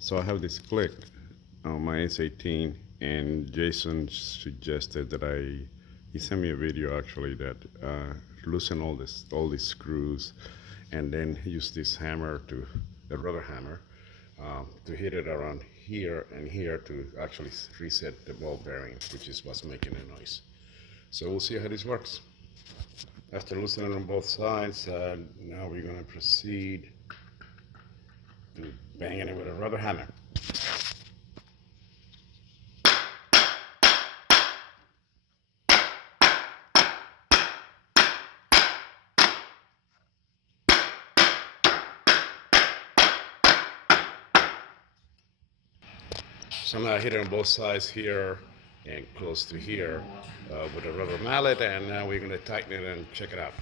So I have this click on my S18, and Jason suggested that he sent me a video actually that loosen all these screws, and then use this hammer the rubber hammer, to hit it around here and here to actually reset the ball bearing, which is what's making the noise. So we'll see how this works. After loosening on both sides, now we're going to proceed to banging it with a rubber hammer. So I'm going to hit it on both sides here and close to here with a rubber mallet, and now we're going to tighten it and check it out.